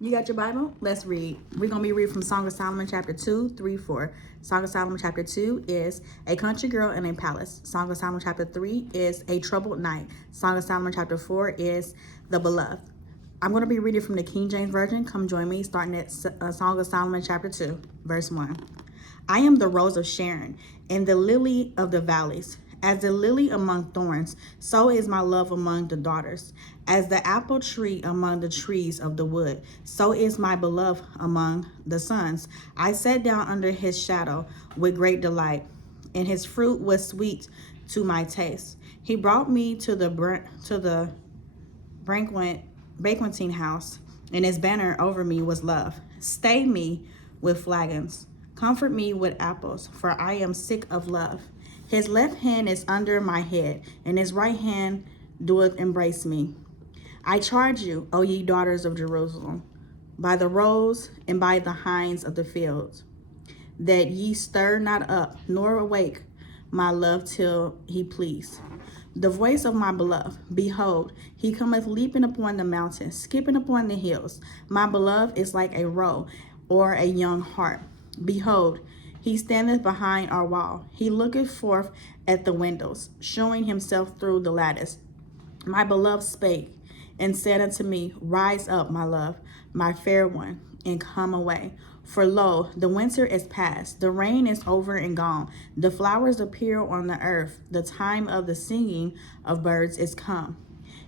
You got your Bible? Let's read. We're going to be reading from Song of Solomon chapter 2, 3, 4. Song of Solomon chapter 2 is a country girl in a palace. Song of Solomon chapter 3 is a troubled night. Song of Solomon chapter 4 is the beloved. I'm going to be reading from the King James Version. Come join me starting at Song of Solomon chapter 2, verse 1. I am the rose of Sharon and the lily of the valleys. As the lily among thorns, so is my love among the daughters. As the apple tree among the trees of the wood, so is my beloved among the sons. I sat down under his shadow with great delight, and his fruit was sweet to my taste. He brought me to the banqueting house, and his banner over me was love. Stay me with flagons. Comfort me with apples, for I am sick of love. His left hand is under my head, and his right hand doeth embrace me. I charge you, O ye daughters of Jerusalem, by the roes and by the hinds of the fields, that ye stir not up, nor awake my love till he please. The voice of my beloved, behold, he cometh leaping upon the mountains, skipping upon the hills. My beloved is like a roe or a young hart. Behold, he standeth behind our wall. He looketh forth at the windows, showing himself through the lattice. My beloved spake and said unto me, Rise up, my love, my fair one, and come away. For lo, the winter is past, the rain is over and gone, the flowers appear on the earth, the time of the singing of birds is come,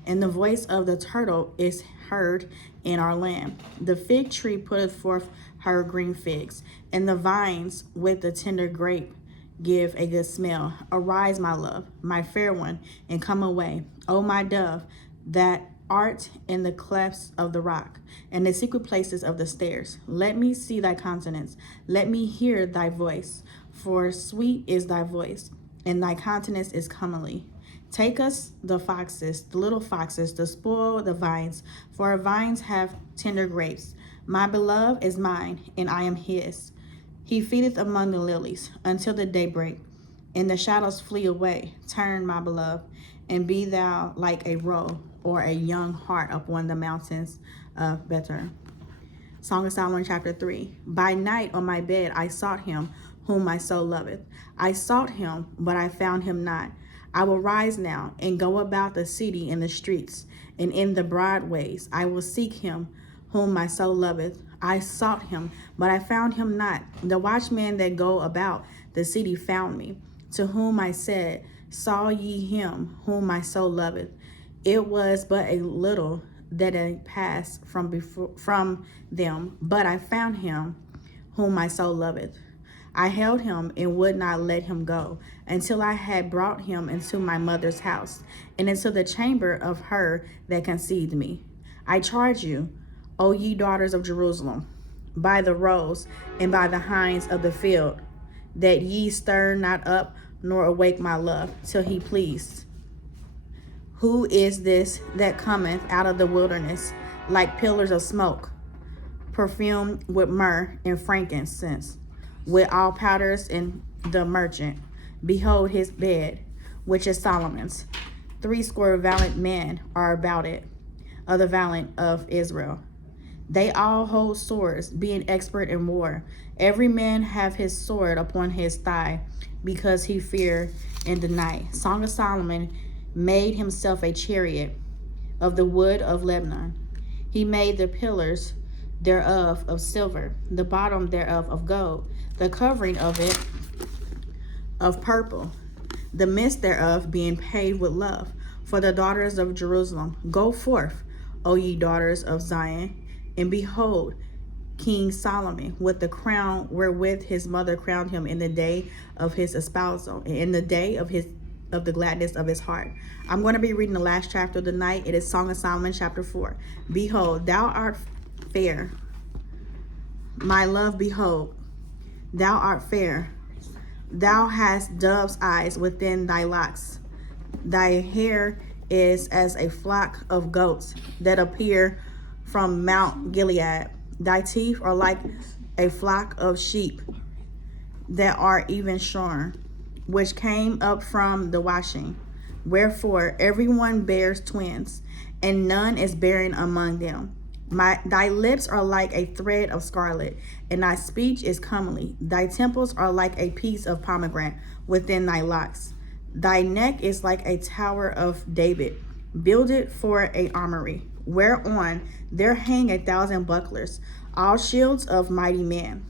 and the voice of the turtle is heard in our land. The fig tree putteth forth her green figs, and the vines with the tender grape give a good smell. Arise, my love, my fair one, and come away, O my dove, that art in the clefts of the rock, and the secret places of the stairs. Let me see thy countenance, let me hear thy voice, for sweet is thy voice, and thy countenance is comely. Take us the foxes, the little foxes, to spoil the vines, for our vines have tender grapes. My beloved is mine, and I am his. He feedeth among the lilies until the daybreak, and the shadows flee away. Turn, my beloved, and be thou like a roe or a young hart upon the mountains of Bether. Song of Solomon chapter 3. By night on my bed I sought him whom my soul loveth. I sought him, but I found him not. I will rise now and go about the city in the streets and in the broad ways. I will seek him whom my soul loveth. I sought him, but I found him not. The watchmen that go about the city found me, to whom I said, Saw ye him whom my soul loveth? It was but a little that I passed from them, but I found him whom my soul loveth. I held him and would not let him go until I had brought him into my mother's house and into the chamber of her that conceived me. I charge you, O ye daughters of Jerusalem, by the roes and by the hinds of the field, that ye stir not up nor awake my love till he please. Who is this that cometh out of the wilderness like pillars of smoke, perfumed with myrrh and frankincense, with all powders and the merchant? Behold his bed, which is Solomon's. 80 valiant men are about it, of the valiant of Israel. They all hold swords, being expert in war. Every man have his sword upon his thigh, because he fear in the night. Song of Solomon made himself a chariot of the wood of Lebanon. He made the pillars thereof of silver, the bottom thereof of gold, the covering of it of purple, the midst thereof being paved with love. For the daughters of Jerusalem, go forth, O ye daughters of Zion, and behold King Solomon with the crown wherewith his mother crowned him in the day of his espousal, and in the day of the gladness of his heart. I'm going to be reading the last chapter of the night. It is Song of Solomon chapter 4. Behold, thou art fair, my love, behold, thou art fair. Thou hast dove's eyes within thy locks. Thy hair is as a flock of goats that appear from Mount Gilead. Thy teeth are like a flock of sheep that are even shorn, which came up from the washing. Wherefore everyone bears twins, and none is barren among them. Thy lips are like a thread of scarlet, and thy speech is comely. Thy temples are like a piece of pomegranate within thy locks. Thy neck is like a tower of David, builded for a armory, whereon there hang 1,000 bucklers, all shields of mighty men.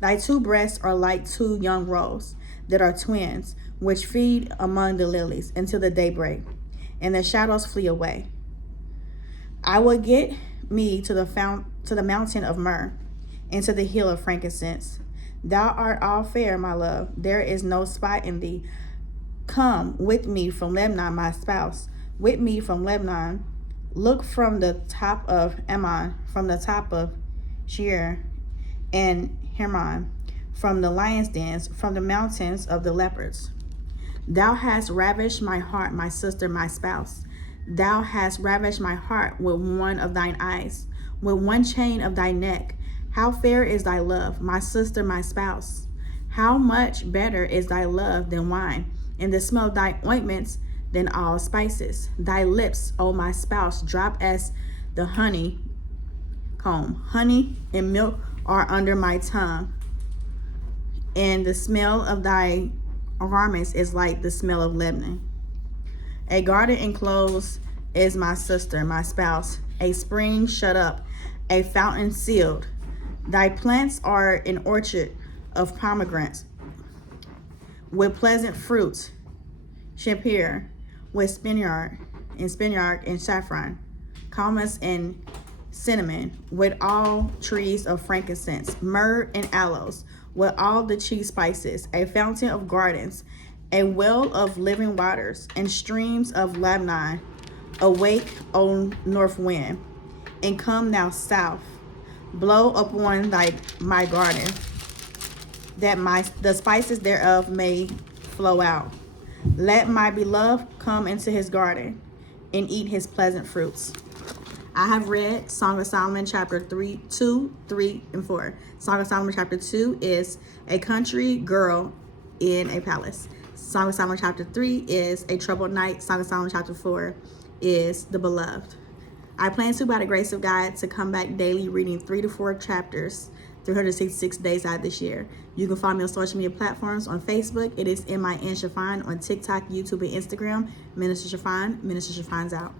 Thy two breasts are like two young roes that are twins, which feed among the lilies until the daybreak, and the shadows flee away. I will get me to the mountain of myrrh, and to the hill of frankincense. Thou art all fair, my love. There is no spot in thee. Come with me from Lebanon, my spouse. With me from Lebanon. Look from the top of Ammon, from the top of Sheer and Hermon, from the lion's dens, from the mountains of the leopards. Thou hast ravished my heart, my sister, my spouse. Thou hast ravished my heart with one of thine eyes, with one chain of thy neck. How fair is thy love, my sister, my spouse. How much better is thy love than wine, and the smell of thy ointments than all spices. Thy lips, O my spouse, drop as the honey comb. Honey and milk are under my tongue, and the smell of thy garments is like the smell of Lebanon. A garden enclosed is my sister, my spouse, a spring shut up, a fountain sealed. Thy plants are an orchard of pomegranates, with pleasant fruits, champir, with spinnard and saffron, calmas and cinnamon, with all trees of frankincense, myrrh and aloes, with all the chief spices, a fountain of gardens, a well of living waters, and streams of Lebanon. Awake, O north wind, and come thou south. Blow upon my garden, that the spices thereof may flow out. Let my beloved come into his garden and eat his pleasant fruits. I have read Song of Solomon chapter 2, 3, and 4. Song of Solomon chapter 2 is a country girl in a palace. Song of Solomon chapter 3 is a troubled night. Song of Solomon chapter 4 is the beloved. I plan to, by the grace of God, to come back daily reading 3 to 4 chapters 366 days out this year. You can find me on social media platforms. On Facebook, it is MIN Shafine. On TikTok, YouTube, and Instagram, Minister Shafine. Minister Shafine's out.